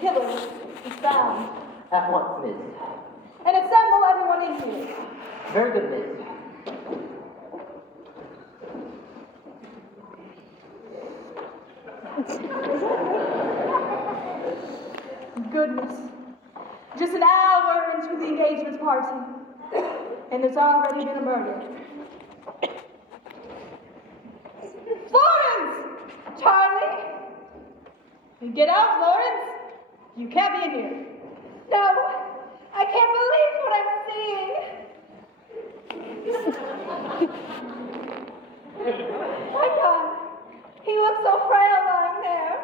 Killer is found. At once, miss. And assemble everyone in here. Very good, miss. Goodness. Just an hour into the engagement party, and there's already been a murder. Florence! Charlie! Get out, Florence! You can't be in here. No, I can't believe what I'm seeing. My God, he looks so frail lying there.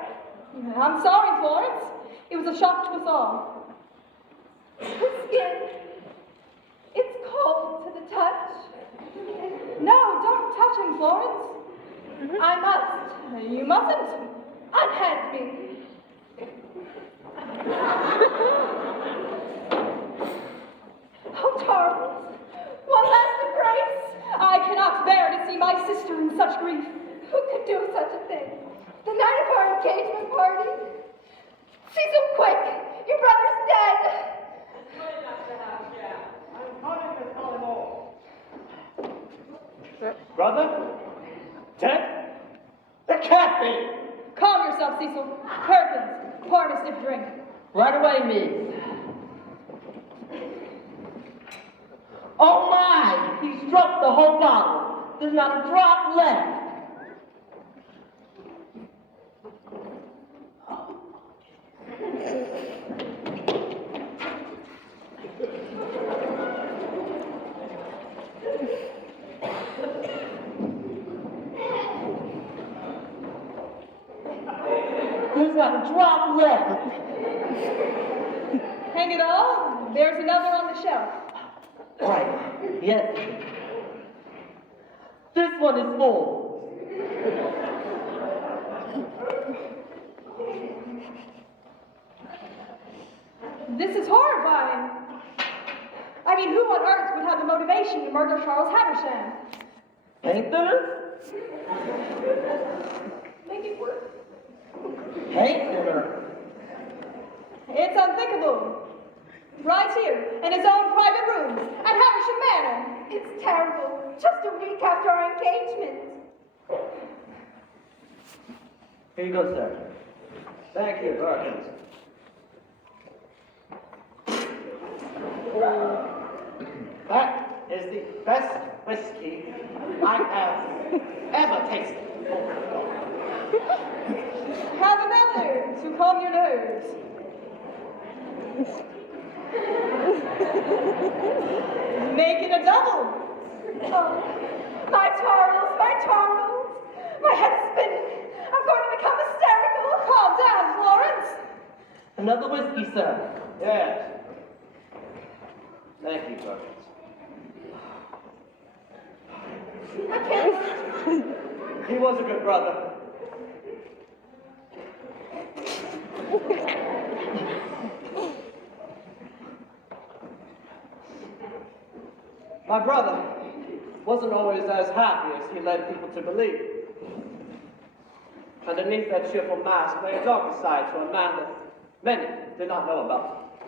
I'm sorry, Florence. It was a shock to us all. His skin, it's cold to the touch. No, don't touch him, Florence. I must. You mustn't. Unhand me. Oh, Charles, one last embrace. I cannot bear to see my sister in such grief. Who could do such a thing? The night of our engagement party? Cecil, quick! Your brother's dead! Brother? Dead? It can't be! Calm yourself, Cecil. Perkins, pour him a stiff drink. Right away, miss. Oh my! He's drunk the whole bottle. There's not a drop left. There's not a drop left. Hang it all. There's another on the shelf. Right. Yes. This one is full. This is horrifying. I mean, who on earth would have the motivation to murder Charles Habersham? Paint thinner? Make it work. Paint thinner? It's unthinkable. Right here, in his own private room, at Habersham Manor. It's terrible. Just a week after our engagement. Here you go, sir. Thank you, Perkins. That is the best whiskey I have ever tasted. Have another to calm your nerves. Make it a double. Oh, my Charles, my Charles. My head is spinning. I'm going to become hysterical. Calm down, Florence. Another whiskey, sir. Yes. Thank you, Perkins. I can't. He was a good brother. My brother wasn't always as happy as he led people to believe. Underneath that cheerful mask lay a darker side to a man that many did not know about.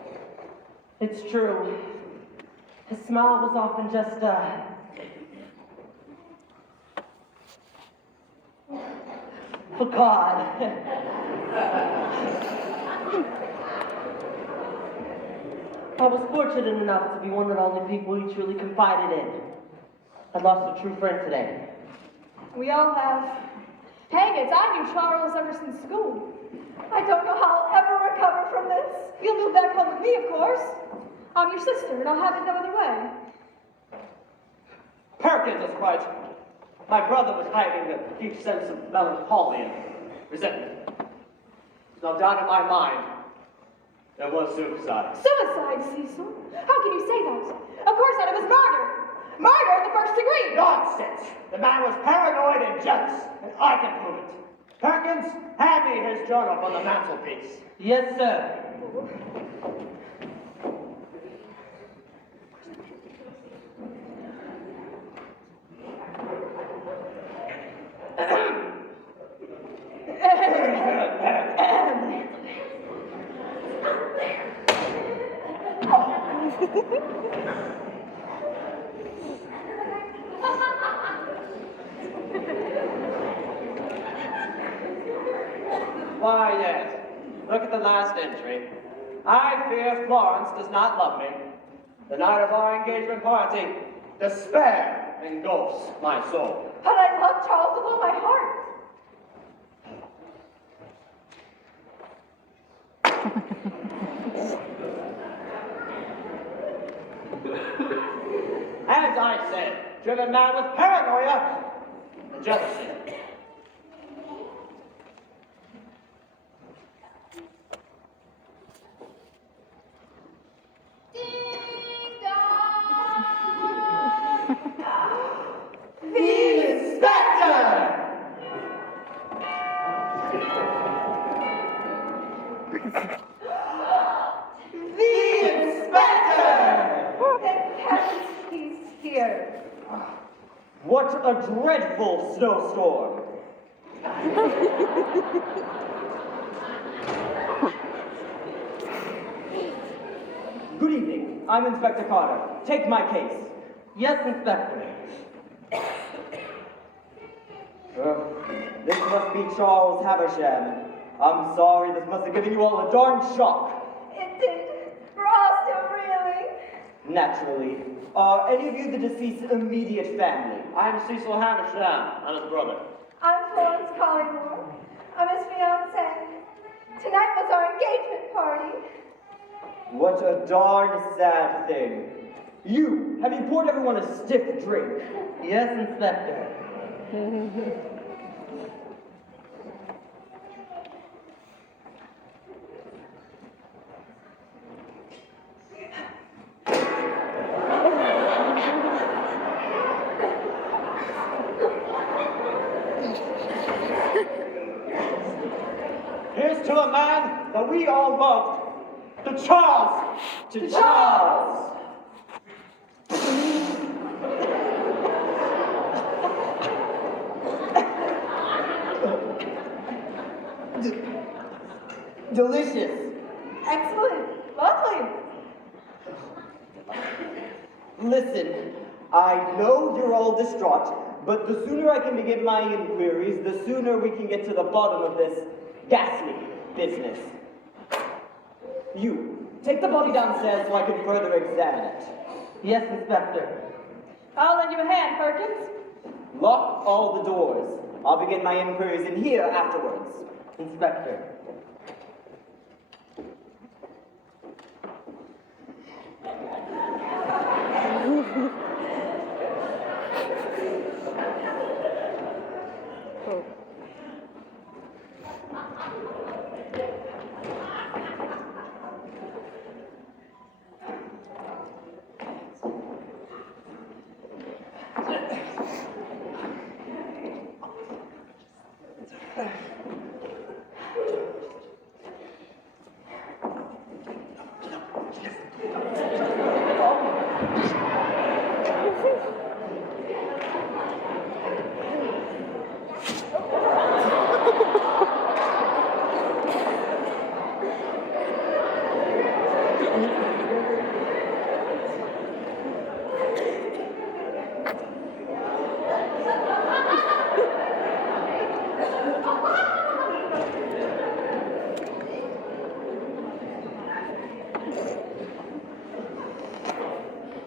It's true. His smile was often just, for God. I was fortunate enough to be one of the only people he truly confided in. I lost a true friend today. We all have. Hang it, I knew Charles ever since school. I don't know how I'll ever recover from this. You'll move back home with me, of course. I'm your sister, and I'll have it no other way. Perkins is right. My brother was hiding a deep sense of melancholy and resentment. There's no doubt in my mind there was suicide. Suicide, Cecil? How can you say that? Of course not, it was murder. Murder in the first degree. Nonsense! The man was paranoid and jealous, and I can prove it. Perkins, hand me his journal from the mantelpiece. Yes, sir. Why, yes. Look at the last entry. I fear Florence does not love me. The night of our engagement party, despair engulfs my soul. But I love Charles with all my heart. As I said, driven mad with paranoia and jealousy. Ding dong! The inspector! The inspector! Thank heavens he's here. What a dreadful snowstorm! Good evening. I'm Inspector Carter. Take my case. Yes, Inspector. This must be Charles Haversham. I'm sorry, this must have given you all a darn shock. It did. We're all still reeling. Naturally. Are any of you the deceased's immediate family? I'm Cecil Haversham. I'm his brother. I'm Florence Collingwood. I'm his fiancée. Tonight was our engagement party. What a darn sad thing. Have you poured everyone a stiff drink? Yes, Inspector. Here's to a man that we all loved. To Charles! To Charles! Delicious. Excellent. Lovely. Listen, I know you're all distraught, but the sooner I can begin my inquiries, the sooner we can get to the bottom of this ghastly business. You, take the body downstairs so I can further examine it. Yes, Inspector. I'll lend you a hand, Perkins. Lock all the doors. I'll begin my inquiries in here afterwards. Inspector.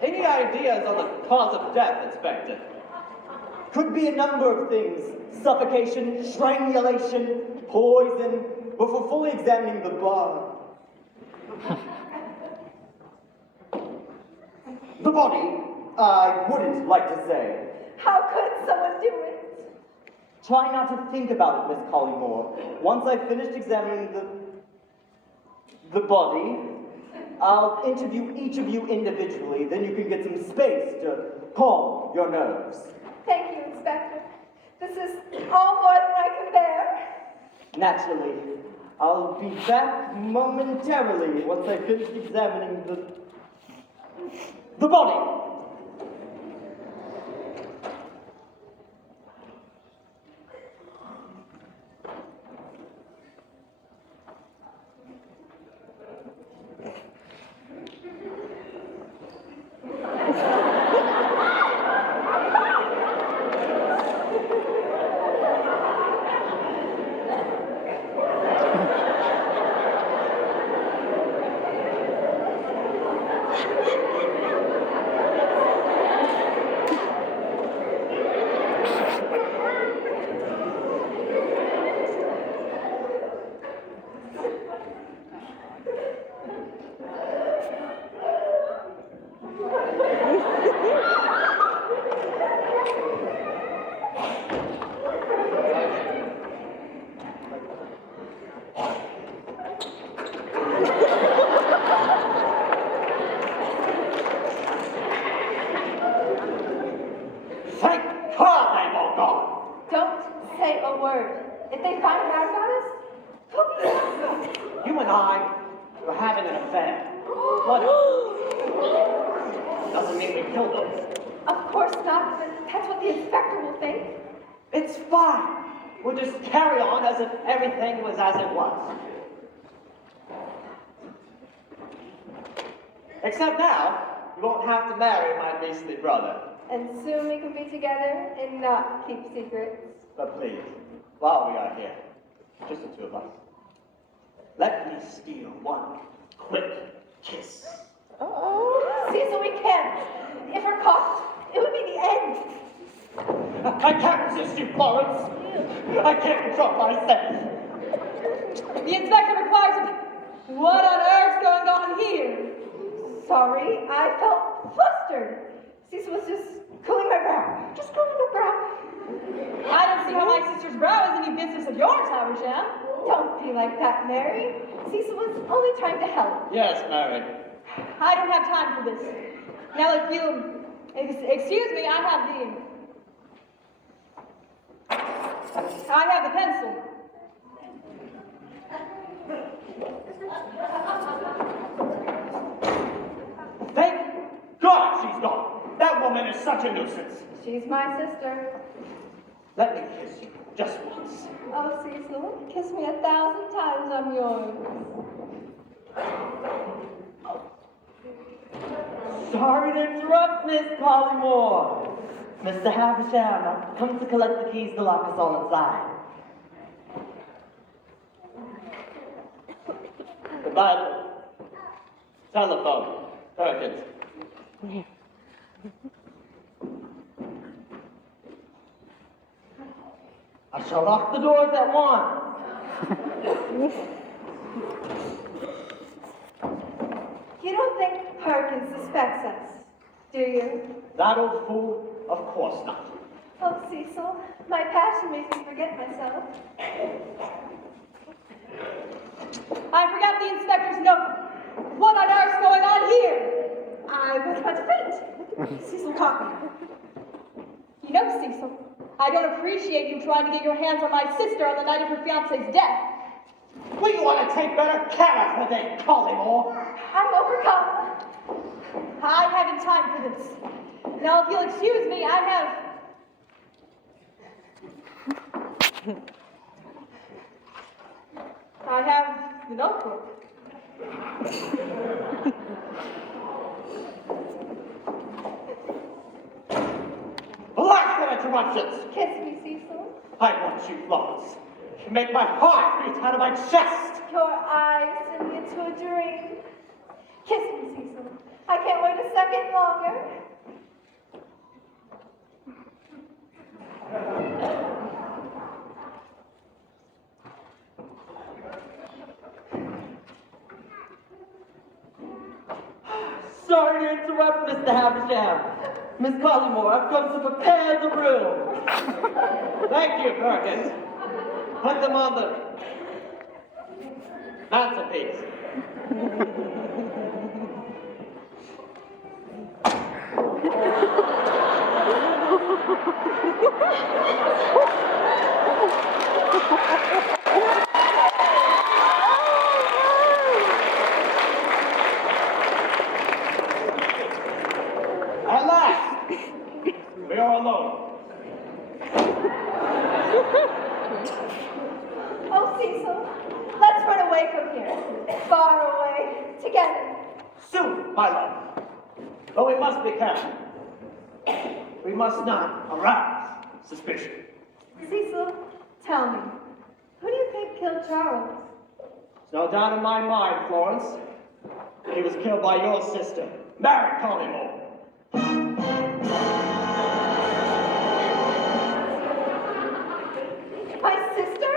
Any ideas on the cause of death, Inspector? Could be a number of things. Suffocation, strangulation, poison. But for fully examining the body, I wouldn't like to say. How could someone do it? Try not to think about it, Miss Collymore. Once I've finished examining the body, I'll interview each of you individually, then you can get some space to calm your nerves. Thank you, Inspector. This is all more than I can bear. Naturally. I'll be back momentarily once I've finished examining the body. fair. What? Doesn't mean we killed them. Of course not, but that's what the inspector will think. It's fine. We'll just carry on as if everything was as it was. Except now, you won't have to marry my beastly brother. And soon we can be together and not keep secrets. But please, while we are here, just the two of us, let me steal one quick kiss. Cecil, we can't. If we're caught, it would be the end. I can't resist you, Florence. I can't control myself. The inspector requires it. What on earth's going on here? Sorry, I felt flustered. Cecil was just cooling my brow. Just cooling my brow. I don't see how my sister's brow is any business of yours, Havisham. Don't be like that, Mary. Cecil was only trying to help. Yes, Mary. I don't have time for this. Now, if you excuse me, I have the pencil. Thank God she's gone. That woman is such a nuisance. She's my sister. Let me kiss you just once. Oh, Cecil, kiss me 1,000 times, I'm yours. Sorry to interrupt, Miss Collymore. Mr. Havisham, I've come to collect the keys to lock us all inside. The Bible. Telephone. Perkins. I shall lock the doors at once. You don't think Perkins suspects us, do you? That old fool? Of course not. Oh, Cecil, my passion makes me forget myself. I forgot the inspector's note. What on earth's going on here? I was about to faint. Cecil caught me. You know, Cecil, I don't appreciate you trying to get your hands on my sister on the night of her fiance's death. Will you want to take better care of her than Collymore? I'm overcome. I haven't time for this. Now, if you'll excuse me, I have the notebook. Last minute interruptions! Kiss me, Cecil. I want you, Florence. You make my heart beat out of my chest! Your eyes send me into a dream. Kiss me, Cecil. I can't wait a second longer. Sorry to interrupt, Mr. Havisham. Miss Collymore, I've come to prepare the room. Thank you, Perkins. Put them on the mantelpiece. At last, we are alone. Oh, Cecil, let's run away from here. Far away. Together. Soon, my love. But we must be careful. We must not arouse suspicion. Cecil, tell me, who do you think killed Charles? There's no doubt in my mind, Florence. He was killed by your sister, Mary Collymore. My sister?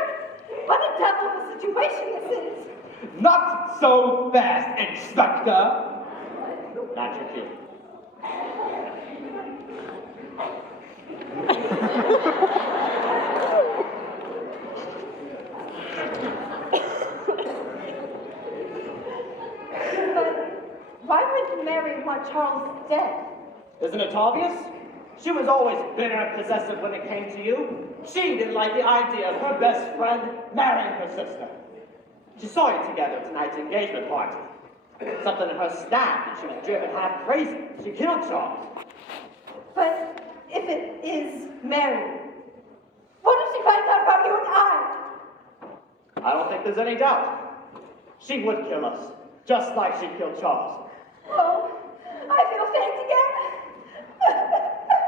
What a devil of a situation this is. Not so fast, Inspector! Not your kid. But why would Mary want Charles dead? Isn't it obvious? She was always bitter and possessive when it came to you. She didn't like the idea of her best friend marrying her sister. She saw you together at tonight's engagement party. Something in her snapped and she was driven half crazy. She killed Charles. But if it is Mary, what if she finds out about you and I? I don't think there's any doubt. She would kill us, just like she killed Charles. Oh, I feel faint again.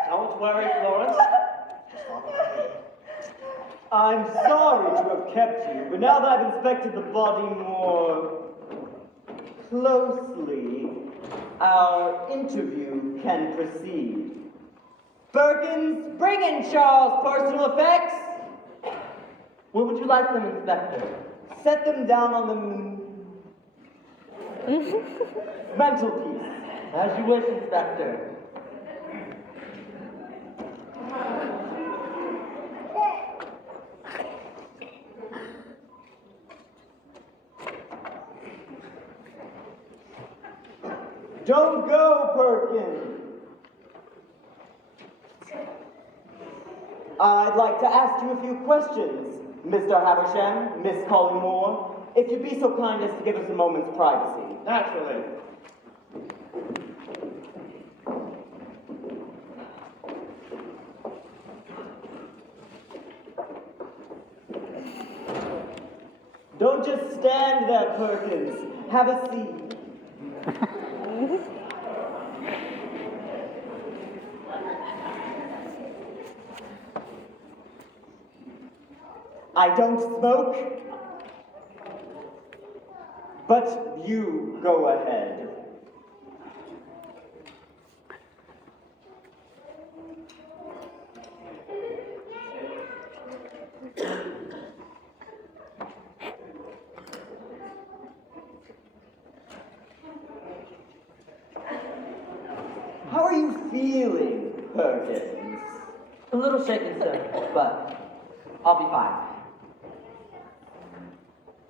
Don't worry, Florence. Just follow me. I'm sorry to have kept you, but now that I've inspected the body more closely, our interview can proceed. Perkins, bring in Charles' personal effects. Where would you like them, Inspector? Set them down on the mantelpiece. As you wish, Inspector. Don't go, Perkins. I'd like to ask you a few questions, Mr. Habersham, Miss Collymore. If you'd be so kind as to give us a moment's privacy. Naturally. Don't just stand there, Perkins. Have a seat. I don't smoke, but you go ahead. How are you feeling, Perkins? A little shaken, sir, but I'll be fine.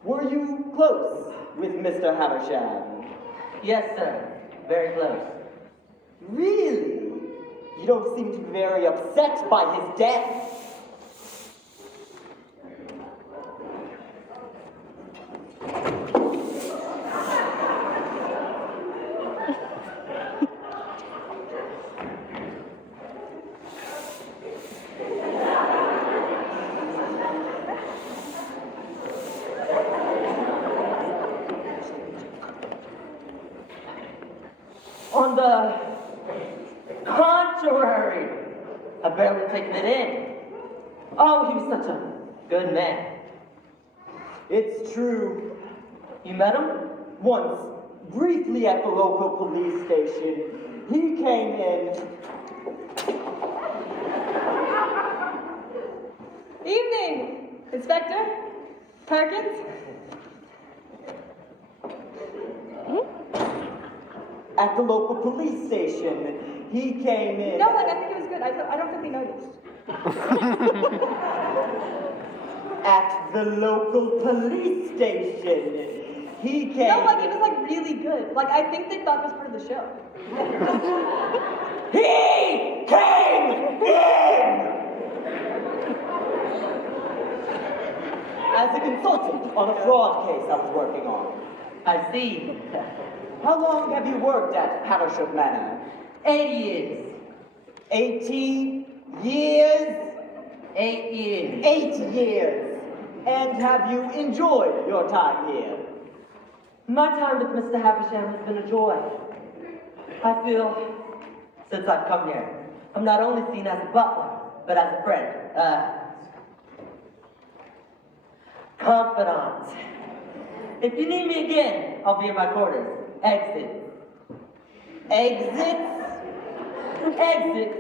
Were you close with Mr. Habersham? Yes, sir. Very close. Really? You don't seem to be very upset by his death. On the contrary, I've barely taken it in. Oh, he was such a good man. It's true. You met him? Once, briefly at the local police station, he came in. Evening, Inspector. Perkins. At the local police station, he came in. No, I think it was good. I don't think they noticed. At the local police station, he came. No, like it was like really good. Like I think they thought it was part of the show. He came in as a consultant on a fraud case I was working on. I see. How long have you worked at Haversham Manor? 80 years. 80 years? 8 years. 8 years. And have you enjoyed your time here? My time with Mr. Havisham has been a joy. I feel, since I've come here, I'm not only seen as a butler, but as a friend. Confidant. If you need me again, I'll be in my quarters. Exit. Exits? Exit.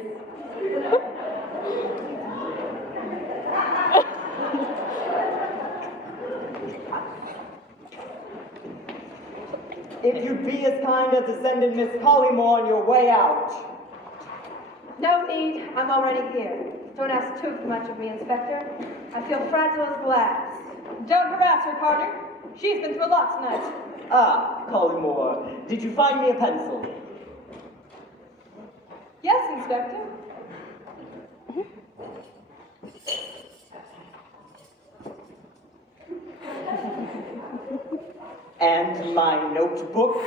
If you'd be as kind as to send in Miss Collymore on your way out. No need. I'm already here. Don't ask too much of me, Inspector. I feel fragile as glass. Don't harass her, Carter. She's been through a lot tonight. Ah, Collymore, did you find me a pencil? Yes, Inspector. And my notebook?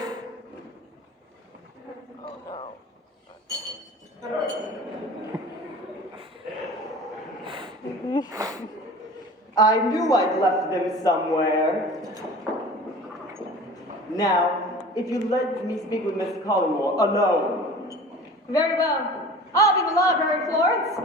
I knew I'd left them somewhere. Now, if you'd let me speak with Miss Collymore alone. Very well. I'll be the library, Florence.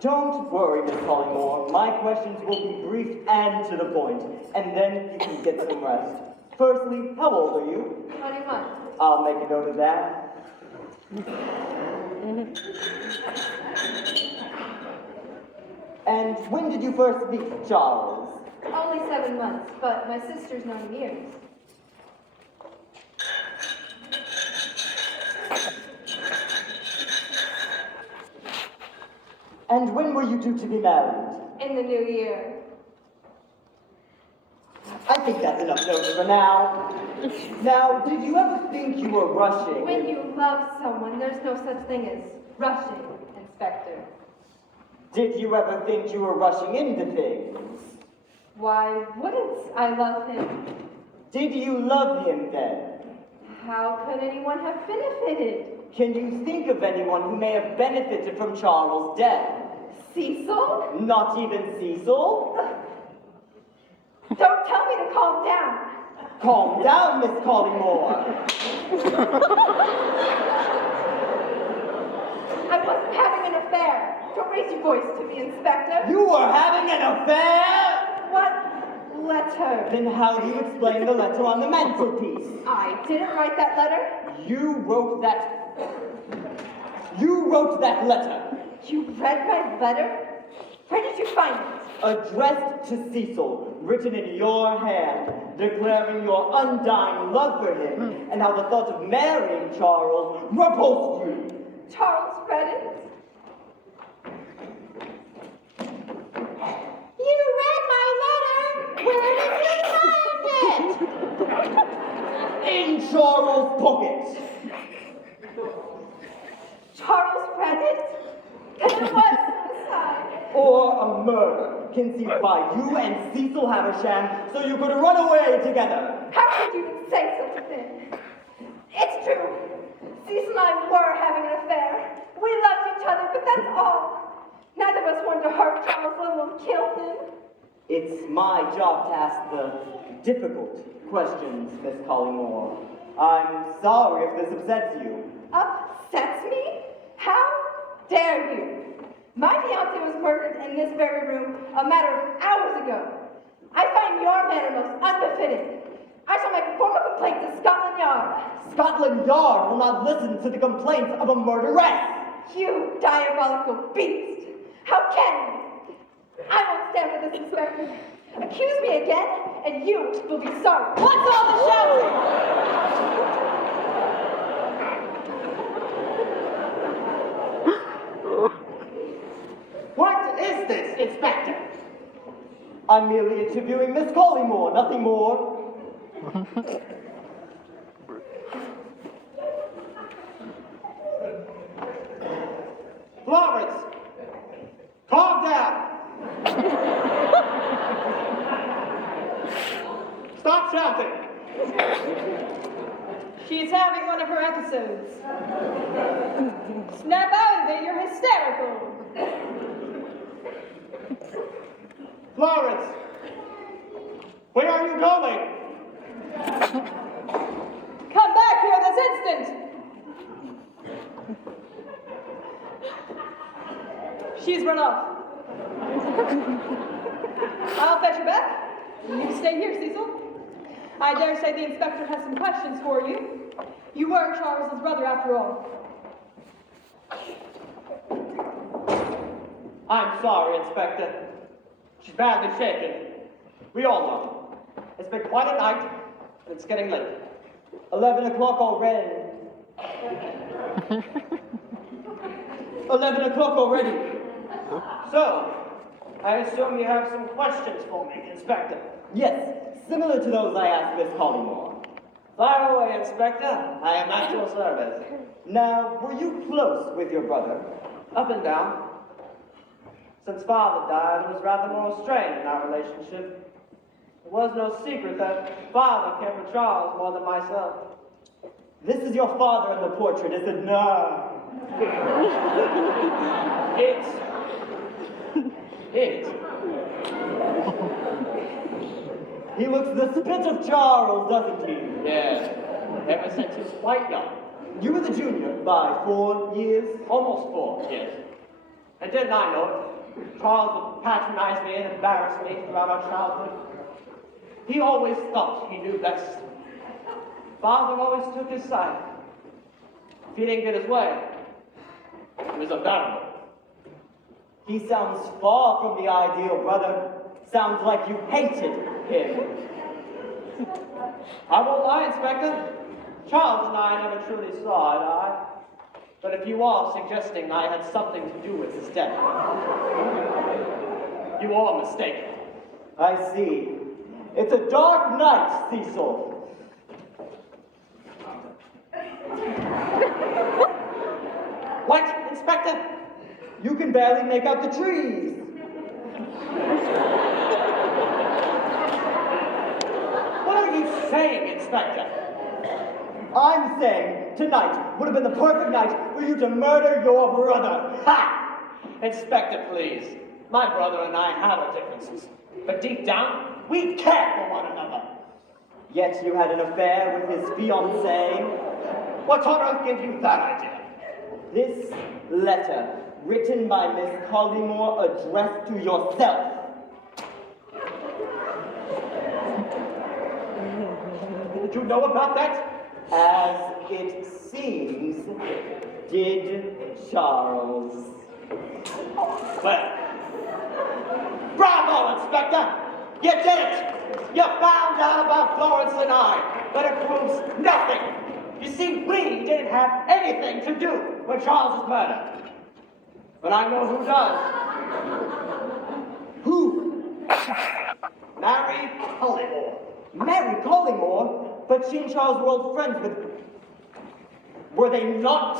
Don't worry, Miss Collymore. My questions will be brief and to the point, and then you can get some rest. Firstly, how old are you? 21. I'll make a note of that. And when did you first meet Charles? Only 7 months, but my sister's known him years. And when were you due to be married? In the new year. I think that's enough notes for now. Now, did you ever think you were rushing? When you love someone, there's no such thing as rushing, Inspector. Did you ever think you were rushing into things? Why wouldn't I love him? Did you love him then? How could anyone have benefited? Can you think of anyone who may have benefited from Charles' death? Cecil? Not even Cecil? Don't tell me to calm down. Calm down, Miss Collymore. I wasn't having an affair. Don't raise your voice to me, Inspector. You were having an affair? What letter? Then how do you explain the letter on the mantelpiece? I didn't write that letter. You wrote that letter. You read my letter? Where did you find it? Addressed to Cecil, written in your hand, declaring your undying love for him, and how the thought of marrying Charles repulsed you. Charles read it. You read my letter? Where did you find it? In Charles' pocket. Charles read it? Then it was suicide. Or a murder conceived by you and Cecil Havisham so you could run away together. How could you say such a thing? It's true. Cecil and I were having an affair. We loved each other, but that's all. Neither of us wanted to hurt Charles, let alone kill him. It's my job to ask the difficult questions, Miss Collymore. I'm sorry if this upsets you. Upsets me? How dare you? My fiancé was murdered in this very room a matter of hours ago. I find your manner most unbefitting. I shall make a formal complaint to Scotland Yard. Scotland Yard will not listen to the complaints of a murderess. You diabolical beast! How can you? I won't stand for this, Inspector. Accuse me again, and you will be sorry. What's all the shouting? What is this, Inspector? I'm merely interviewing Miss Collymore, nothing more. Florence, calm down. Stop shouting. She's having one of her episodes. Snap out of it, you're hysterical. Florence, where are you going? Come back here this instant. She's run off. I'll fetch her back. You stay here, Cecil. I dare say the inspector has some questions for you. You were Charles's brother after all. I'm sorry, Inspector. She's badly shaken. We all know. It's been quite a night, and it's getting late. 11 o'clock already. 11 o'clock already. So, I assume you have some questions for me, Inspector. Yes, similar to those I asked Miss Collymore. Fire away, Inspector. I am at your service. Now, were you close with your brother? Up and down. Since Father died, it was rather more strained in our relationship. It was no secret that Father cared for Charles more than myself. This is your father in the portrait, is it not? It. He looks the spit of Charles, doesn't he? Yes, ever since he was quite young. You were the junior by 4 years? Almost 4, yes. And didn't I know it? Charles would patronize me and embarrass me throughout our childhood. He always thought he knew best. Father always took his side. If he didn't get his way, it was unbearable. He sounds far from the ideal brother. Sounds like you hated him. I won't lie, Inspector. Charles and I never truly saw eye to eye. But if you are suggesting I had something to do with his death, you are mistaken. I see. It's a dark night, Cecil. What, Inspector? You can barely make out the trees. What are you saying, Inspector? I'm saying tonight would have been the perfect night for you to murder your brother. Ha! Inspector, please. My brother and I have our differences. But deep down, we care for one another. Yet you had an affair with his fiancée. What on earth gave you that idea? This letter, written by Miss Collymore, addressed to yourself. Did you know about that? As it seems, did Charles. Well, bravo, Inspector! You did it! You found out about Florence and I, but it proves nothing. You see, we didn't have anything to do with Charles's murder. But I know who does. Who? Mary Collymore. Mary Collymore? But she and Charles were old friends with... Were they not?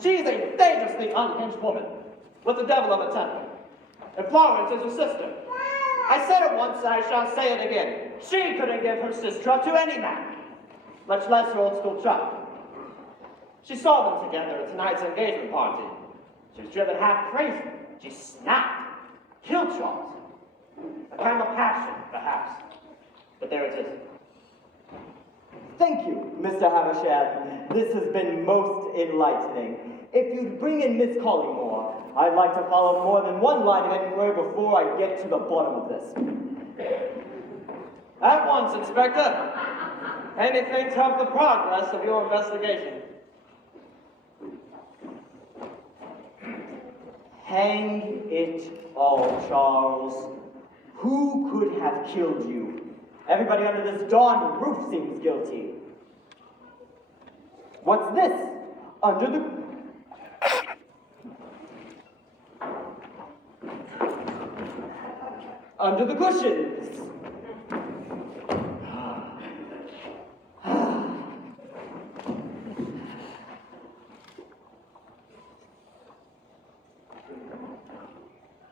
She's a dangerously unhinged woman with the devil of a temper. And Florence is her sister. I said it once, and I shall say it again. She couldn't give her sister up to any man, much less her old school chum. She saw them together at tonight's engagement party. She was driven half crazy. She snapped, killed Charles. A crime of passion, perhaps. But there it is. Thank you, Mr. Havisham. This has been most enlightening. If you'd bring in Miss Collymore, I'd like to follow more than one line of inquiry before I get to the bottom of this. At once, Inspector. Anything to help the progress of your investigation. Hang it all, Charles. Who could have killed you? Everybody under this darned roof seems guilty. What's this? Under the... Under the cushions.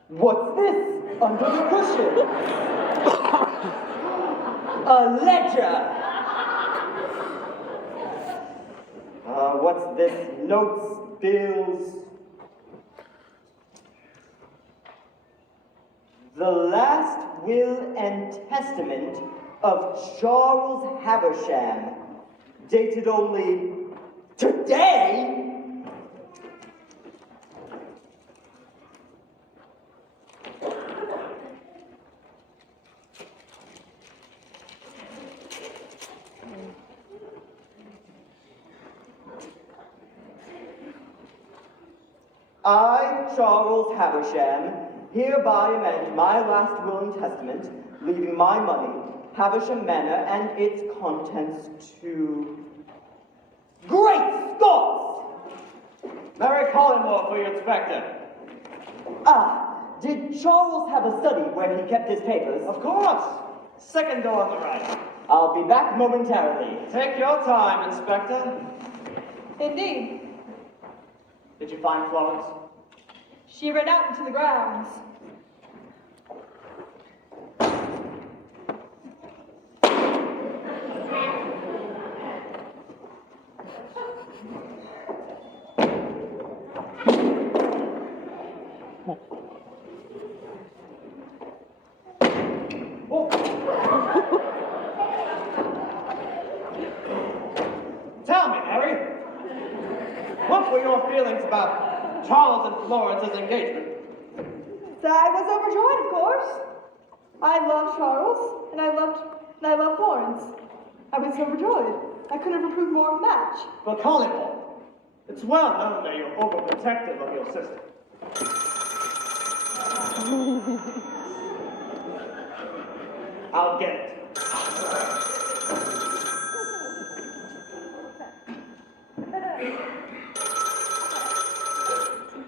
What's this under the cushion? A ledger. What's this? Notes, bills. The last will and testament of Charles Havisham, dated only today. I, Charles Havisham, hereby amend my last will and testament, leaving my money, Havisham Manor, and its contents to... Great Scots! Mary Collymore for your inspector. Ah, did Charles have a study where he kept his papers? Of course. Second door on the right. I'll be back momentarily. Take your time, Inspector. Indeed. Did you find Florence? She ran out into the grounds. Tell me, Mary, what were your feelings about Charles and Florence's engagement? I was overjoyed, of course. I loved Charles, and I loved Florence. I was overjoyed. I couldn't have approved more of a match. But Collymore, it's well known that you're overprotective of your sister. I'll get it.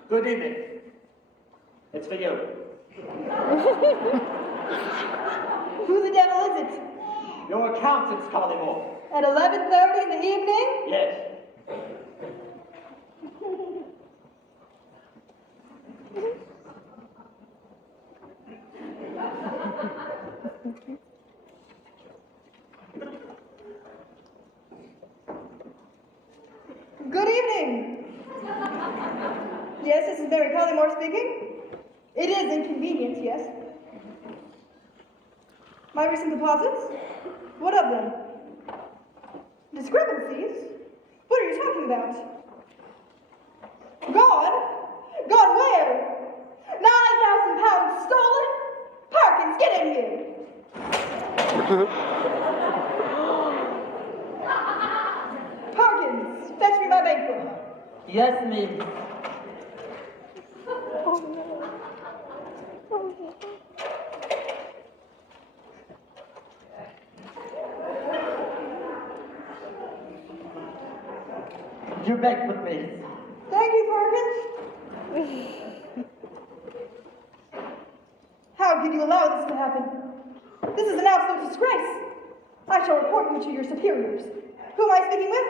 Good evening. It's for you. Who the devil is it? Your accountant's Collymore. At 11:30 in the evening? Yes. Good evening. Yes, this is Mary Collymore speaking. It is inconvenient, yes. My recent deposits? What of them? Discrepancies? What are you talking about? Gone? Gone where? 9,000 pounds stolen? Parkins, get in here! Parkins, fetch me my bankbook. Yes, ma'am. You're back with me. Thank you, Perkins. How could you allow this to happen? This is an absolute disgrace. I shall report you to your superiors. Who am I speaking with?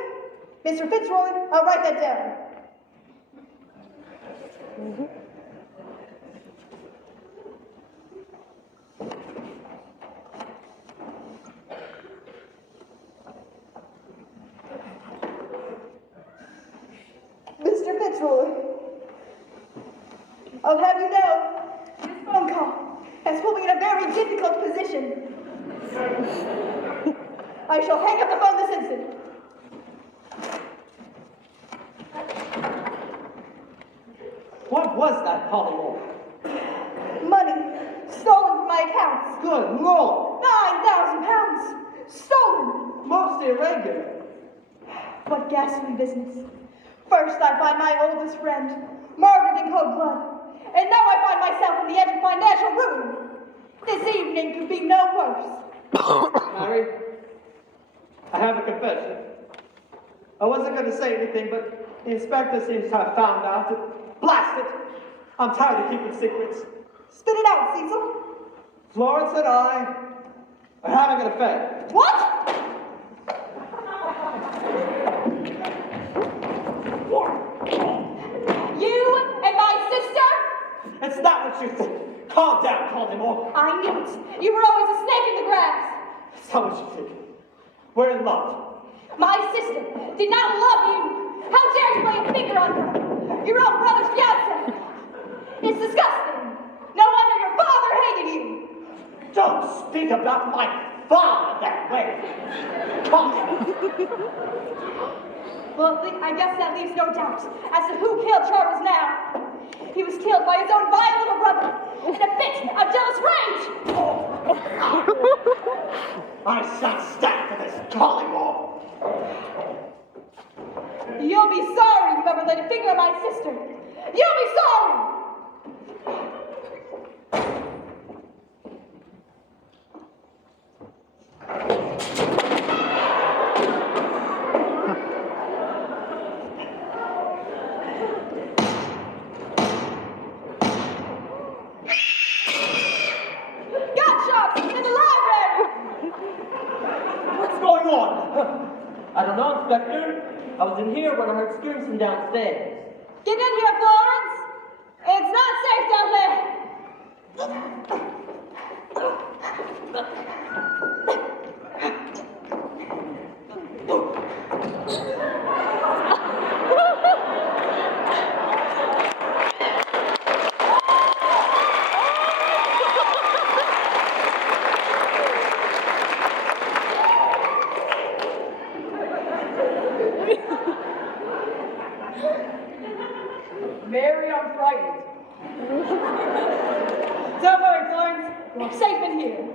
Mr. Fitzroy, I'll write that down. Mr. Fitzroy, I'll have you know, this phone call has put me in a very difficult position. I shall hang up the phone this instant. What was that, Collymore? Money stolen from my accounts. Good Lord! 9,000 pounds stolen. Most irregular. What ghastly business. First I find my oldest friend murdered in cold blood, and now I find myself on the edge of financial ruin. This evening could be no worse. Mary, I have a confession. I wasn't going to say anything, but the inspector seems to have found out. Blast it! I'm tired of keeping secrets. Spit it out, Cecil. Florence and I are having an affair. What? You and my sister? It's not what you think. Calm down, Collymore. I knew it. You were always a snake in the grass. It's not what you think. We're in love. My sister did not love you. How dare you lay a finger on her? Your own brother's fiancé. It's disgusting. No wonder your father hated you. Don't speak about my father that way. Well, I guess that leaves no doubt as to who killed Charles now. He was killed by his own vile little brother in a fit of jealous rage. I shan't stand for this, Collymore. You'll be sorry you ever laid a finger on my sister. You'll be sorry. Gunshots in the library. What's going on? I don't know, Inspector. I was in here when I heard screams from downstairs. Get in here, Florence. It's not Mary, I'm frightened. Don't worry, Florence. You're safe in here.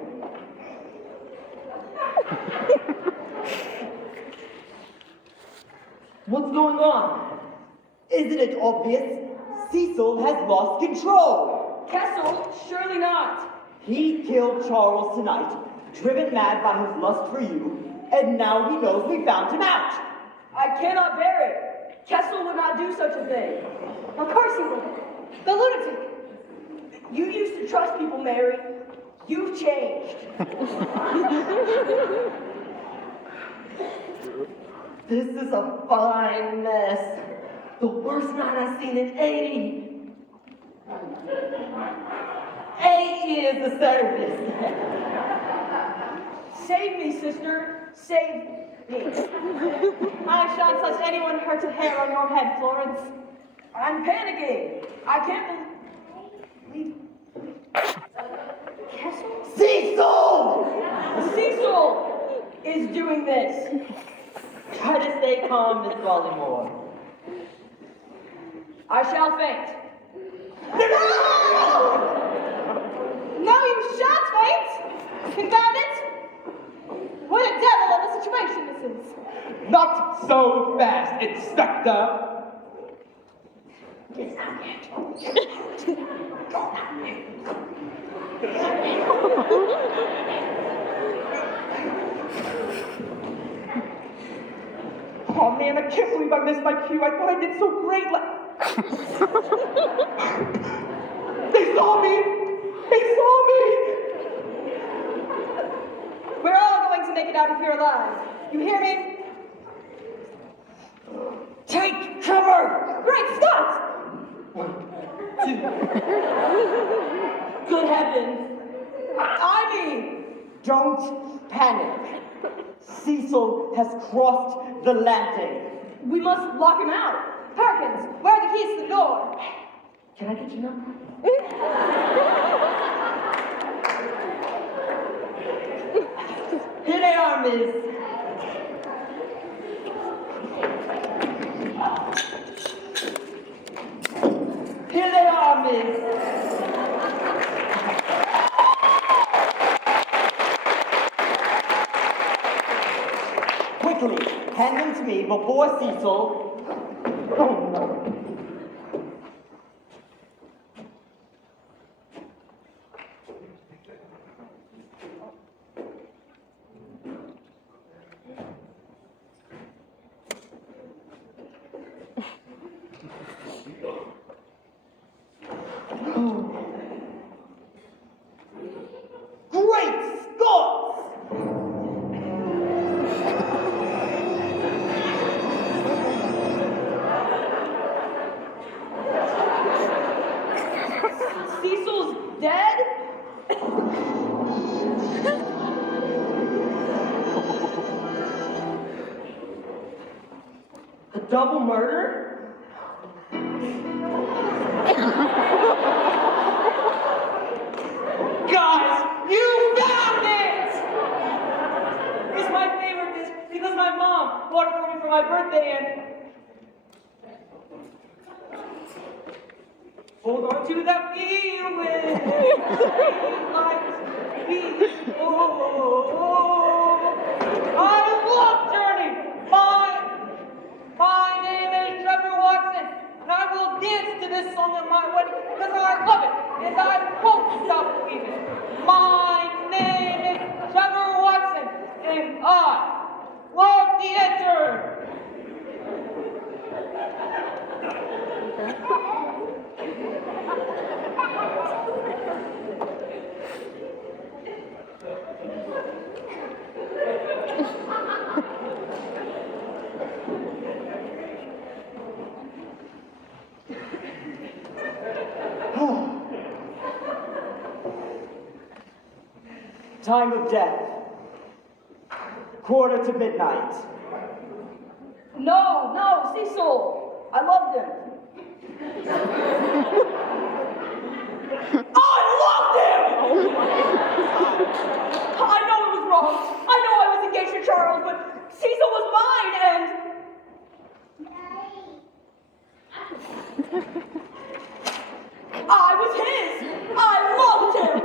What's going on? Isn't it obvious? Cecil has lost control. Kessel, surely not. He killed Charles tonight, driven mad by his lust for you, and now he knows we found him out. I cannot bear it. Kessel would not do such a thing. Of course he would. The lunatic. You used to trust people, Mary. You've changed. This is a fine mess. The worst night I've seen in 80. 8 years of service. Save me, sister. Save me. I shan't touch anyone hurt a hair on your head, Florence. I'm panicking. I can't believe... Kessel? Cecil! Cecil is doing this. Try to stay calm, Miss Collymore. I shall faint. No, you shan't faint! Confound it! What a devil of a situation this is. Not so fast, Inspector. Get out yet. Go out Oh man, I can't believe I missed my cue. I thought I did so great. They saw me! They saw me! We're all going to make it out of here alive. You hear me? Take cover! Great Scott! 1, 2. Good heavens! I mean, Don't panic. Cecil has crossed the landing. we must lock him out. Perkins, where are the keys to the door? Can I get your number? Here they are, miss. Here they are, miss. Quickly, hand them to me before Cecil. Oh no. Great Scott! Cecil's dead? A double murder? Guys, you found it! It's my favorite dish because my mom bought it for me for my birthday and... Hold on to that feeling. I love Journey. My name is Trevor Watson, and I will dance to this song at my wedding because I love it, and I won't stop believing. My name is Trevor Watson, and I love theater. Time of death. 1:45. No, Cecil. I loved him. I loved him! I know it was wrong. I know I was engaged to Charles, but Cecil was mine, and... I was his. I loved him.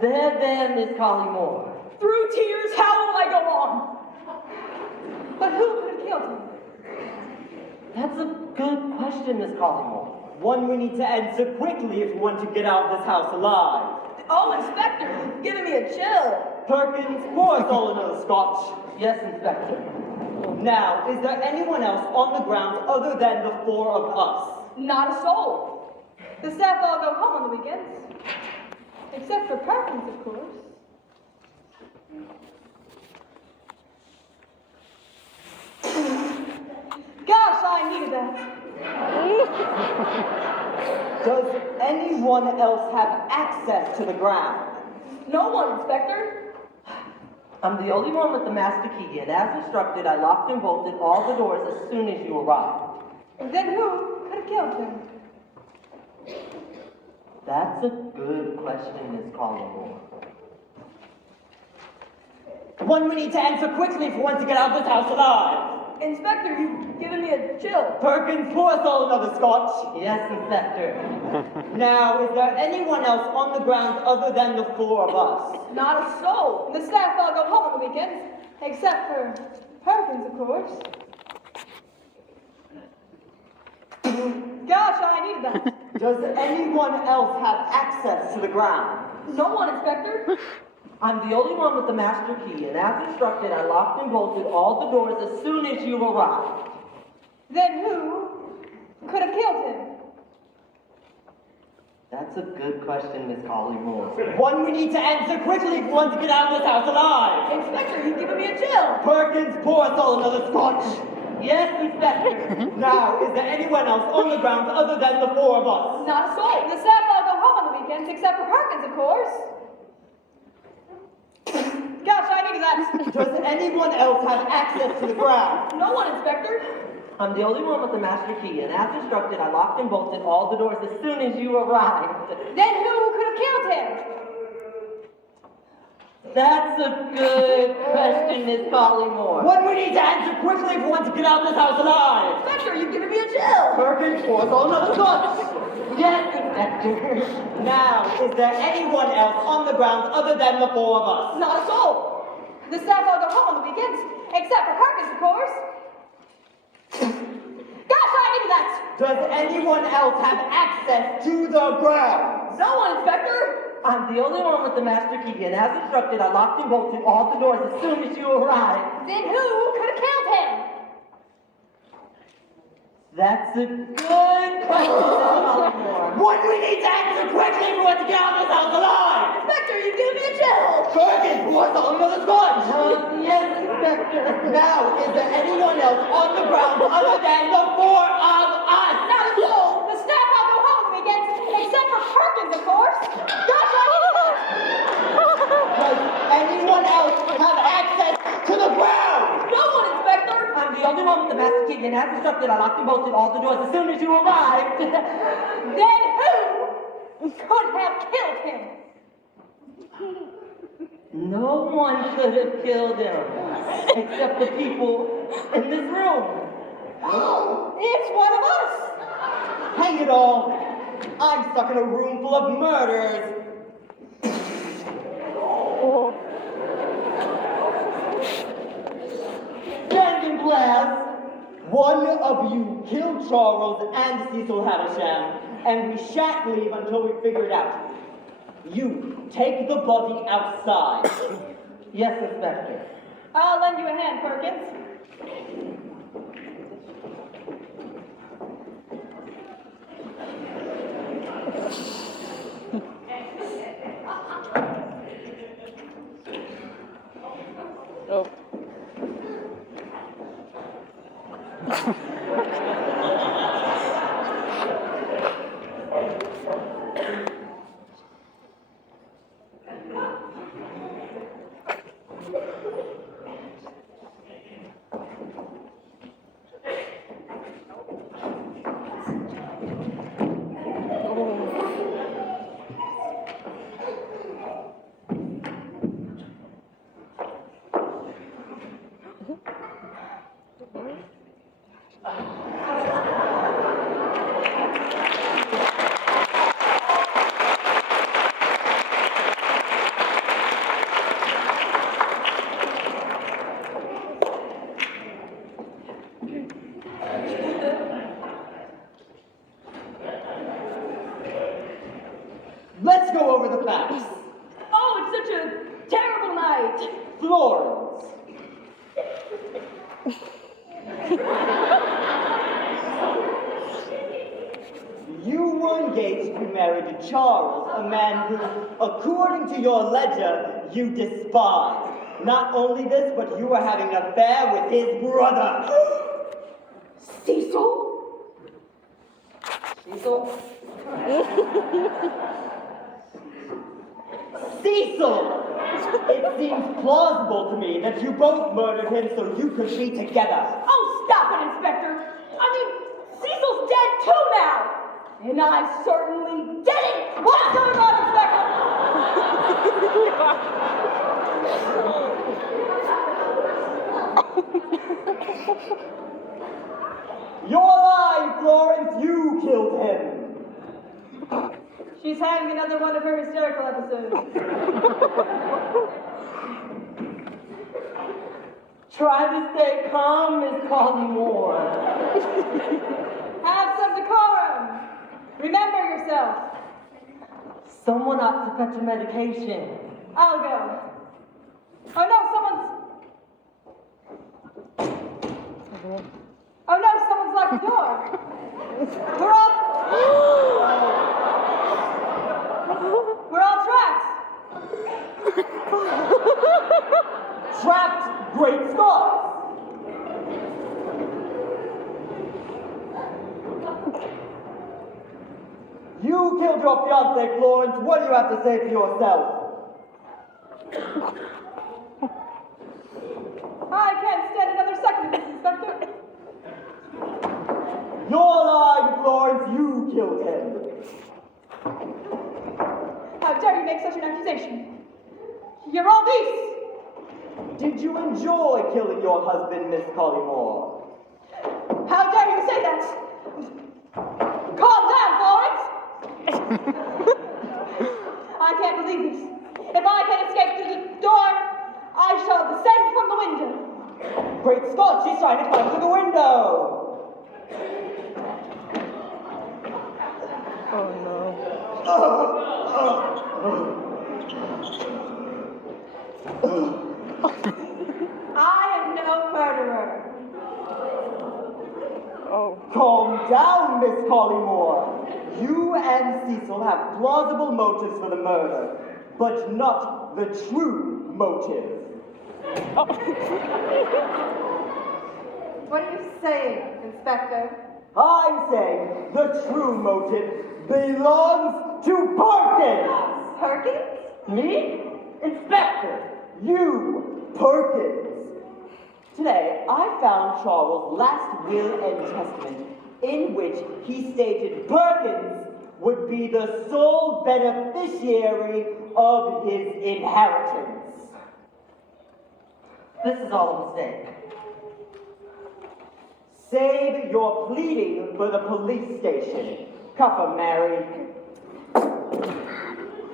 There, Miss Collymore. Through tears, how will I go on? But who could have killed him? That's a good question, Miss Collymore. One we need to answer quickly if we want to get out of this house alive. Oh, Inspector, you're giving me a chill. Perkins, pour us all another scotch. Yes, Inspector. Now, is there anyone else on the ground other than the four of us? Not a soul. The staff all go home on the weekends. Except for Perkins, of course. Gosh, I needed that. Does anyone else have access to the ground? No one, Inspector. I'm the only one with the master key, and as instructed, I locked and bolted all the doors as soon as you arrived. Then who could have killed him? That's a good question, Miss Collymore. One we need to answer quickly if we want to get out of this house alive. Inspector, you've given me a chill. Perkins, pour us all another scotch. Yes, Inspector. Now, is there anyone else on the ground other than the four of us? Not a soul. The staff all go home on the weekends. Except for Perkins, of course. Gosh, I needed that. Does anyone else have access to the ground? No one, Inspector. I'm the only one with the master key, and as instructed, I locked and bolted all the doors as soon as you arrived. Then who could have killed him? That's a good question, Miss Collymore. One we need to answer quickly if we want to get out of this house alive. Inspector, you've given me a chill. Perkins, pour us all another scotch. Yes, Inspector. Now, is there anyone else on the ground other than the four of us? Not a soul. The staff all go home on the weekends, except for Perkins, of course. Gosh, I needed that. Does anyone else have access to the ground? No one, Inspector. I'm the only one with the master key, and as instructed, I locked and bolted all the doors as soon as you arrived. Then who could have killed him? That's a good question, Miss Collymore. One we need to answer quickly if we want to get out of this house alive. Inspector, you've given me a chill. Perkins, pour us all another scotch. Yes, Inspector. Now, is there anyone else on the ground other than the four of us? Not a soul. The staff all go home on the weekends, except for Perkins, of course. Gosh, I needed that. Does anyone else have access to the ground? No one, Inspector. I'm the only one with the master key, and as instructed, I locked and bolted all the doors as soon as you arrived. Then who could have killed him? That's a good question, Miss Collymore. One we need to answer quickly if we want to get out of this house alive. Inspector, you've given me a chill. Perkins, pour us all another scotch. Yes, Inspector. Now, is there anyone else on the ground other than the four of us? Not a soul. The staff all go home on the weekends, except for Perkins, of course. Gosh, I needed that. Does anyone else have access to the ground? No one, Inspector. I'm the only one with the master key, and as instructed, I locked and bolted all the doors as soon as you arrived. Then who could have killed him? No one could have killed him, except the people in this room. It's one of us. Hang it all. I'm stuck in a room full of murders. Stand in glass. One of you killed Charles and Cecil Havisham, and we shan't leave until we figure it out. You, take the body outside. Yes, Inspector. I'll lend you a hand, Perkins. Florence. You were engaged to be married to Charles, a man who, according to your ledger, you despise. Not only this, but you were having an affair with his brother. Cecil? Cecil? Cecil! It seems plausible to me that you both murdered him so you could be together. Oh, stop it, Inspector! I mean, Cecil's dead too now! And I certainly didn't! What's going on, Inspector? You're lying, Florence! You killed him! She's having another one of her hysterical episodes. Try to stay calm, Miss Collymore. Have some decorum! Remember yourself. Someone ought to fetch a medication. I'll go. Oh no, someone's locked the door. We're all trapped. Trapped? Great Scott! You killed your fiancée, Florence. What do you have to say for yourself? I can't stand another second of this, Inspector. You're lying, Florence. You killed him. How dare you make such an accusation? You're all beasts! Did you enjoy killing your husband, Miss Collymore? How dare you say that? Calm down, Florence! I can't believe this. If I can escape through the door, I shall descend from the window. Great Scott, she's trying to climb through the window! Oh no. I am no murderer. Oh. Calm down, Miss Collymore. You and Cecil have plausible motives for the murder, but not the true motive. What are you saying, Inspector? I'm saying the true motive belongs to Perkins! Perkins? Me? Inspector! You, Perkins! Today, I found Charles' last will and testament in which he stated Perkins would be the sole beneficiary of his inheritance. This is all a mistake. Save your pleading for the police station. Cuff him, Mary.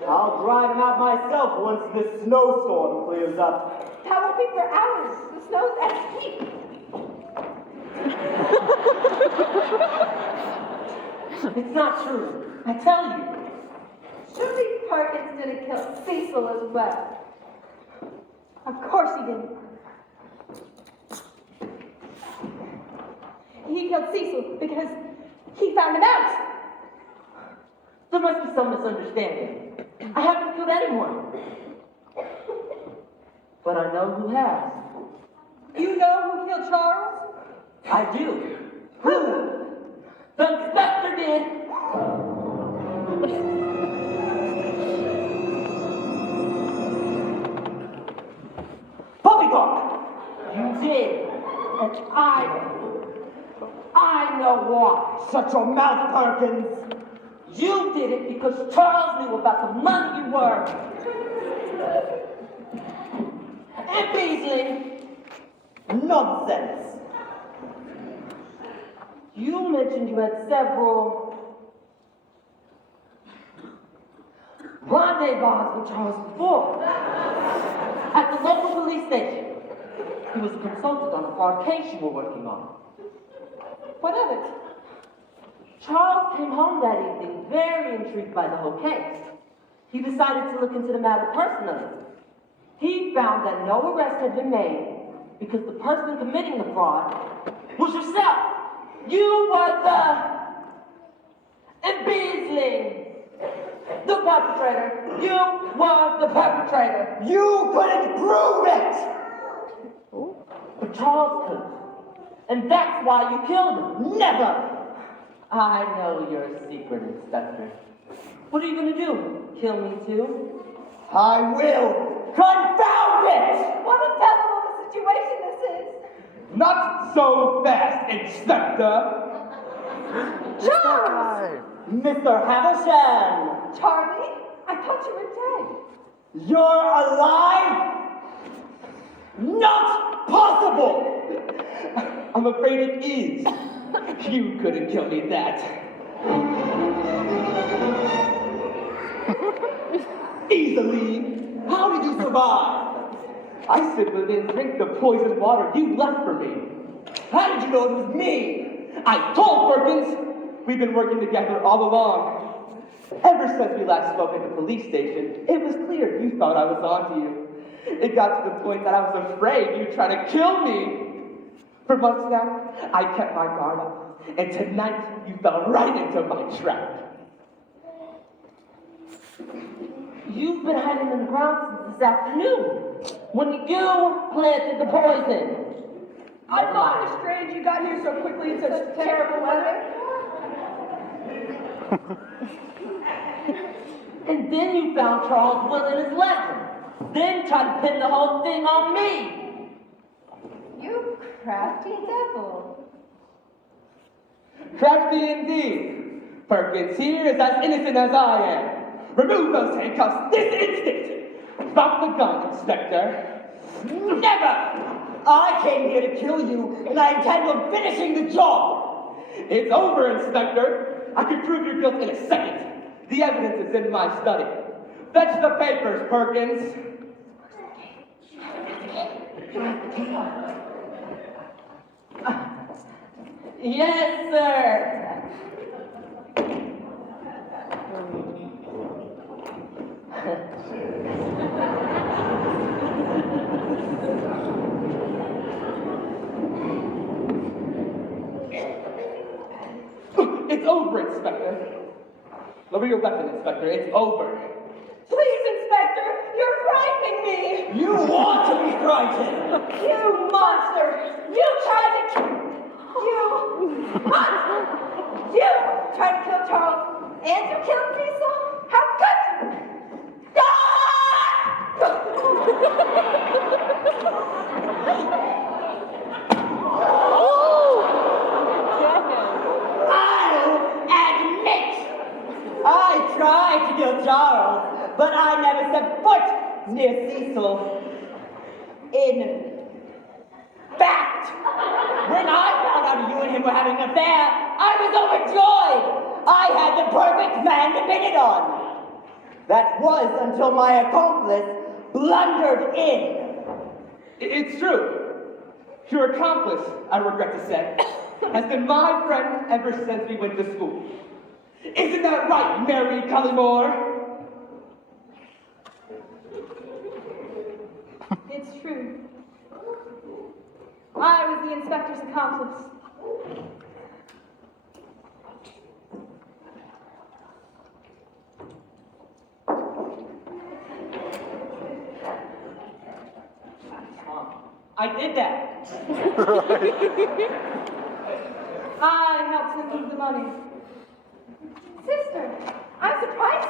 I'll drive him out myself once this snowstorm clears up. That won't be for hours. The snow's at peak. It's not true. I tell you. Surely Perkins didn't kill Cecil as well. Of course he didn't. He killed Cecil because he found him out. There must be some misunderstanding. I haven't killed anyone. But I know who has. You know who killed Charles? I do. Who? The inspector did. Poppycock! You did. And I know why. Shut your mouth, Perkins! You did it because Charles knew about the money you were. And Beasley, Nonsense! you mentioned you had several rendezvous with Charles before. At the local police station. He was a consultant on a hard case you were working on. What of it? Charles came home that evening very intrigued by the whole case. He decided to look into the matter personally. He found that no arrest had been made because the person committing the fraud was yourself. You were the embezzling, the perpetrator. You were the perpetrator. You couldn't prove it! But Charles could. And that's why you killed him. Never! I know your secret, Inspector. What are you going to do? Kill me too? I will! Confound it! What a devil of a situation this is! Not so fast, Inspector! Charles! Mr. Havisham! Charlie, I thought you were dead. You're alive? Not possible! I'm afraid it is. You couldn't kill me that. Easily. How did you survive? I simply didn't drink the poisoned water you left for me. How did you know it was me? I told Perkins! We've been working together all along. Ever since we last spoke at the police station, it was clear you thought I was onto you. It got to the point that I was afraid you'd try to kill me. For months now, I kept my guard up, and tonight you fell right into my trap. You've been hiding in the ground since this afternoon, when you planted the poison. I thought it was strange you got here so quickly in such terrible weather. And then you found Charles Will in his legend. Then tried to pin the whole thing on me. You crafty devil. Crafty indeed. Perkins here is as innocent as I am. Remove those handcuffs this instant. Drop the gun, Inspector. Never! I came here to kill you, and I intend on finishing the job! It's over, Inspector. I can prove your guilt in a second. The evidence is in my study. Fetch the papers, Perkins. Yes, sir. It's over, Inspector. Lower your weapon, Inspector. It's over. Please, Inspector, you're frightening me. You want to be frightened! You monster! You tried to kill... You monster! You tried to kill Charles, and you killed Cecil? How could you? I tried to kill Charles, but I never set foot near Cecil. In fact, when I found out you and him were having an affair, I was overjoyed. I had the perfect man to pin it on. That was until my accomplice blundered in. It's true. Your accomplice, I regret to say, has been my friend ever since we went to school. Isn't that right, Mary Cullymore? It's true. I was the inspector's accomplice. I did that. I helped him move the money. Sister, I'm surprised.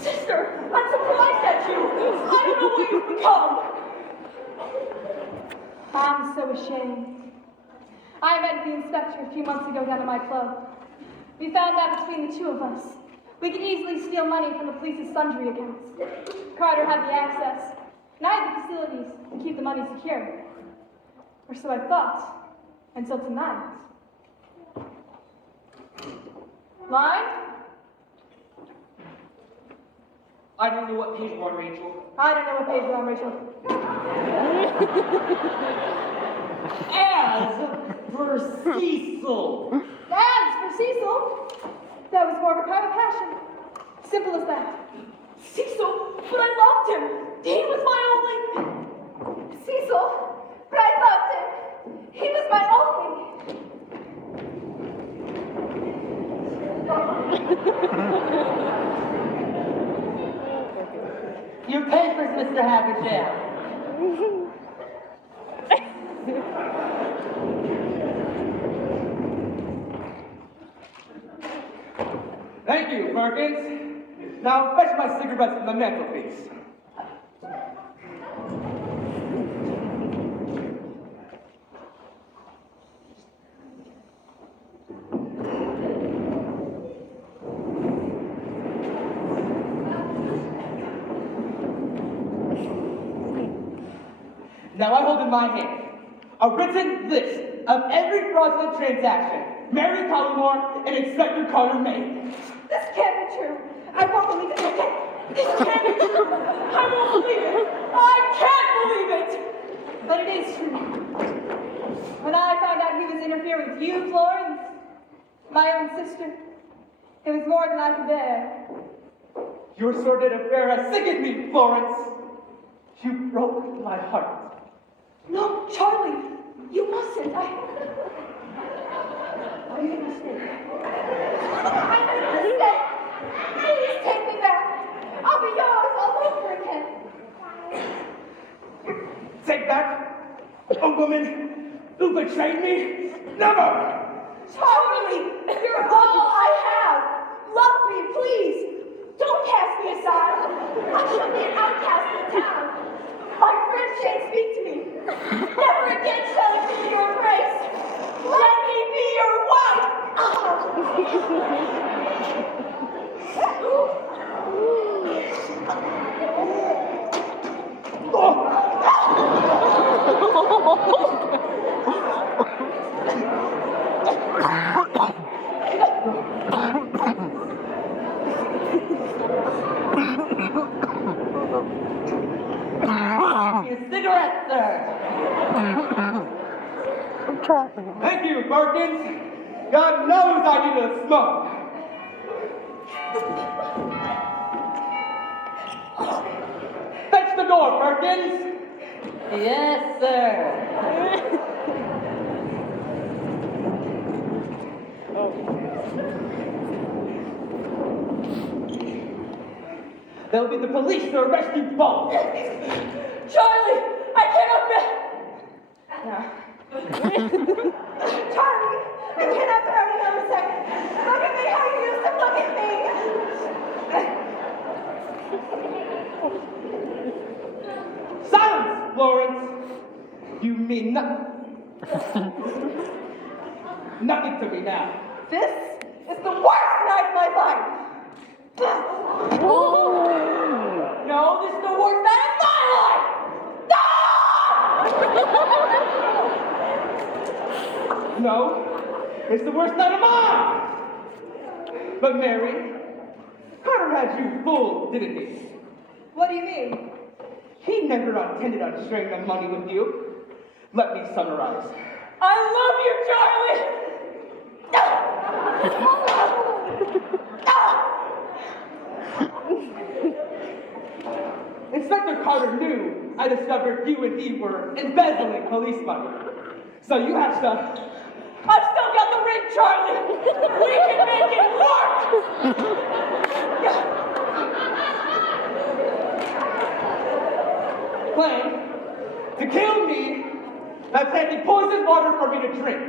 Sister, I'm surprised at you. I don't know what you've become. I'm so ashamed. I met the inspector a few months ago down at my club. We found out between the two of us, we could easily steal money from the police's sundry accounts. Carter had the access, and I had the facilities to keep the money secure. Or so I thought, until tonight. Line? I don't know what page we're on, Rachel. I don't know what page we're on, Rachel. As for Cecil, As for Cecil, that was more of a crime of passion. Simple as that. Cecil, but I loved him. He was my only Havisham. Thank you, Perkins. Now fetch my cigarettes from the mantelpiece. Now I hold in my hand a written list of every fraudulent transaction Mary Collymore and Inspector Carter made. This can't be true. I won't believe it. This can't be true. I won't believe it. I can't believe it. But it is true. When I found out he was interfering with you, Florence, my own sister, it was more than I could bear. Your sordid affair has sickened me, Florence. You broke my heart. No, Charlie, you mustn't. I made a mistake. I made a mistake. Please take me back. I'll be yours all over again. Take back a woman who betrayed me? Never! Charlie, you're all I have. Love me, please. Don't cast me aside. I shall be an outcast in town. My friends can't speak to me. Never again shall I feel your embrace. Let me be your wife. Your cigarette, sir. Thank you, Perkins. God knows I need a smoke. Fetch the door, Perkins. Yes, sir. There'll be the police to arrest you both. Charlie, I cannot bear. Charlie, I cannot bear it another second. Look at me how you used to look at me. Silence, Florence. You mean nothing. Nothing to me now. This is the worst night of my life. No, this is the worst night of my life. No, it's the worst night of mine. But Mary, Carter had you fooled, didn't he? What do you mean? He never intended on sharing the money with you. Let me summarize. I love you, Charlie. Inspector Carter knew I discovered you and he were embezzling police money. So you hatched up. I've still got the ring, Charlie. We can make it work. Plan to kill me by planting poisoned water for me to drink.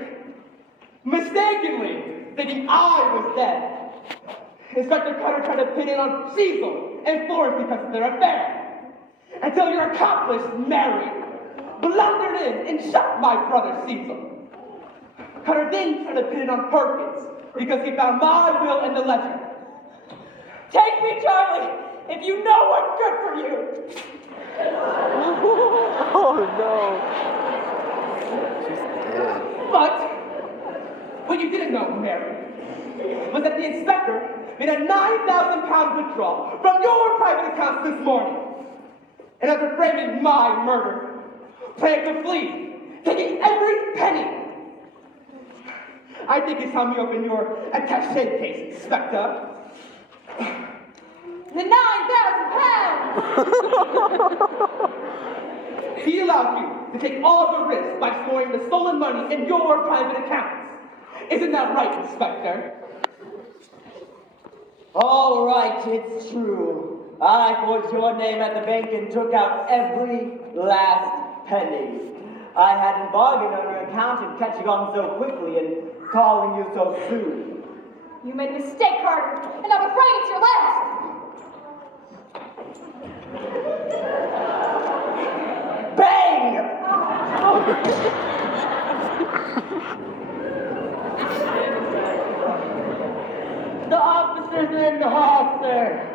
Mistakenly thinking I was dead. Inspector Carter tried to pin it on Cecil and Florence because of their affair. Until your accomplice, Mary, blundered in and shot my brother Cecil. Carter then tried to pin it on Perkins because he found my will in the ledger. Take me, Charlie, if you know what's good for you. Oh no. She's dead. But what you didn't know, Mary, was that the inspector made a £9,000 withdrawal from your private accounts this morning. And after framing my murder, planned to flee, taking every penny. I think it's time you open your attaché case, Inspector. The £9,000! He allowed you to take all the risks by storing the stolen money in your private accounts. Isn't that right, Inspector? All right, it's true. I forged your name at the bank and took out every last penny. I hadn't bargained on your account and catching on so quickly and calling you so soon. You made a mistake, Carter, and I'm afraid it's your last. Bang! The officers are in the hall, sir.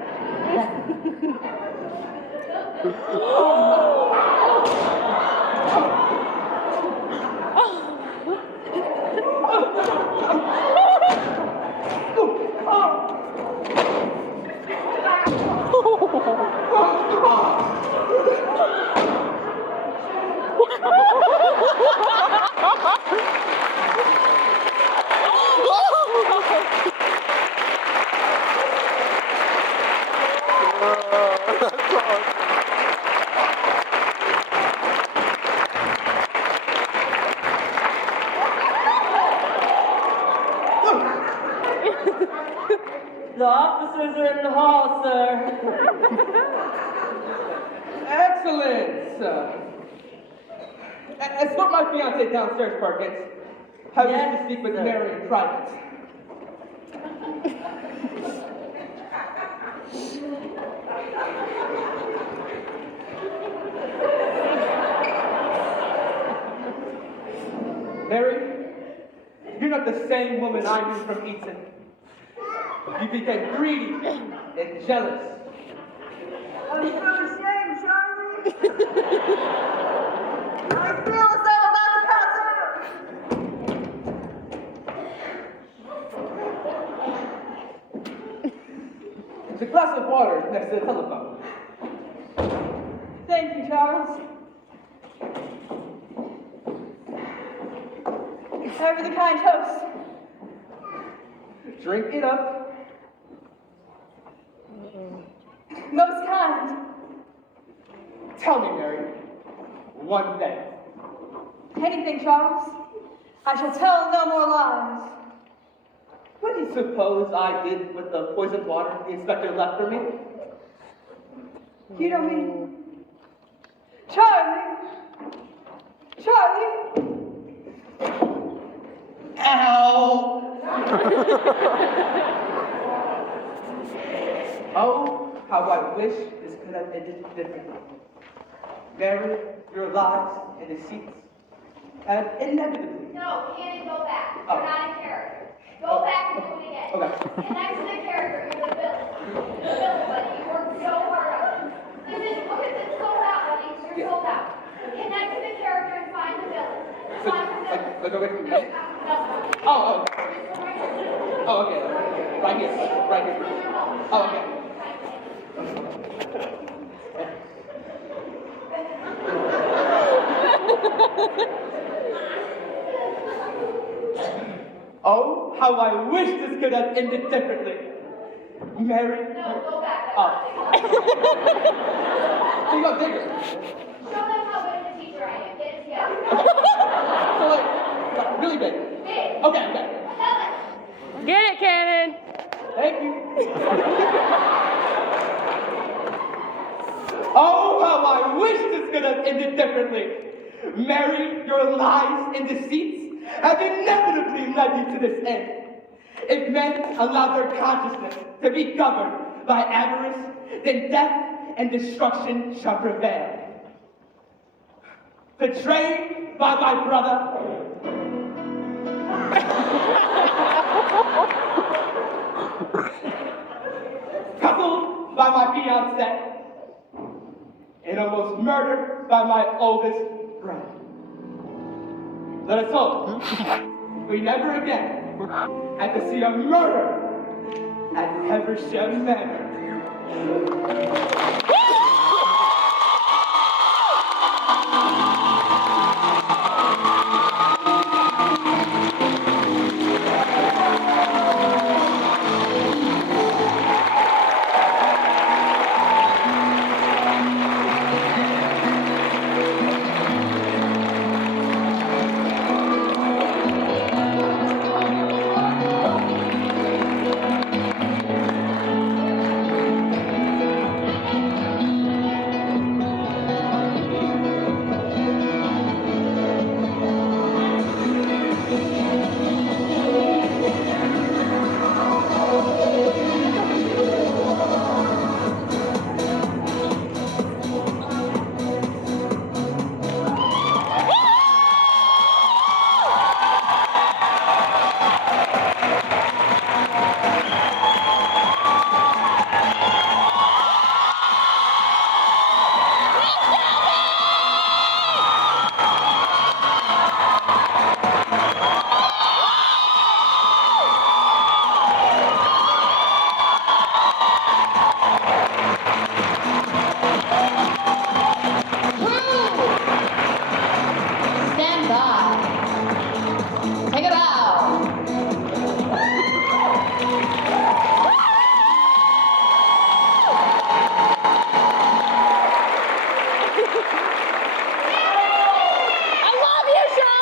The officers are in the hall, sir. Excellent, sir. Escort my fiancée downstairs, Perkins. I wish to speak with sir. Mary in private. Mary, you're not the same woman I knew from Eton. You became greedy and jealous. I'm so ashamed, Charlie. I feel as though I'm about to pass out. There's a glass of water next to the telephone. Thank you, Charles. Over the kind toast. Drink it up. Most kind. Tell me, Mary, one thing. Anything, Charles. I shall tell no more lies. What do you suppose I did with the poisoned water the inspector left for me? You don't mean... Charlie! Charlie! Ow! Oh, how I wish this could have ended differently. Mary, your lies and deceits have inevitably... No, Cannon, go back. Oh. You're not in character. Go back and do it again. Okay. And next to the character, you're the villain. The villain, buddy. You worked so hard on it. Listen, look at this sold out, buddy. You're sold out. Connect to the character and find the villain. Find the villain. Like, away from me? No. Oh, okay, right here, right here. Oh, okay. Oh, how I wish this could have ended differently. Mary. No, go back. Oh. So you got bigger. Show them how good of a teacher I am. Get it together. So like, really big. Big. Okay, okay. Tell it. Get it, Cannon. Thank you. Oh, how I wish this could have ended differently. Mary, your lies and deceits have inevitably led you to this end. If men allow their consciousness to be governed by avarice, then death and destruction shall prevail. Betrayed by my brother, coupled by my fiancée, and almost murdered by my oldest friend. Let us hope we never again have to see a murder at Heversham Manor.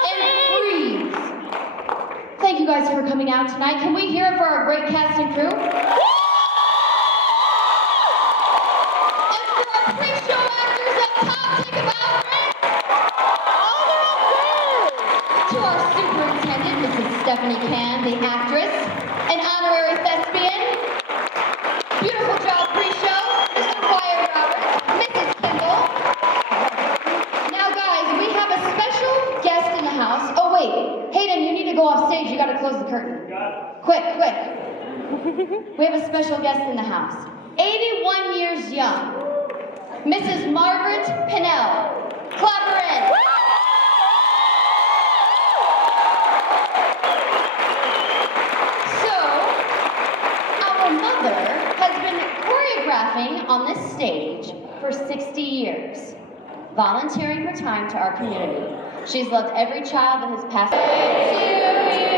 And freeze. Thank you guys for coming out tonight. Can we hear it for our great cast and crew? And for our pre-show actors up top, take a bow, friends. To our superintendent, Mrs. Stephanie Can, the actress, an honorary thespian. Beautiful job pre-show, Mr. Wyatt Roberts, Mrs. Kimball. Now guys, we have a special guest in the house. Oh wait, Hayden, you need to go off stage. You gotta close the curtain. Quick, quick. We have a special guest in the house. 81 years young, Mrs. Margaret Pinnell. Clap her in. So, our mother has been choreographing on this stage for 60 years, volunteering her time to our community. She's loved every child that has passed away.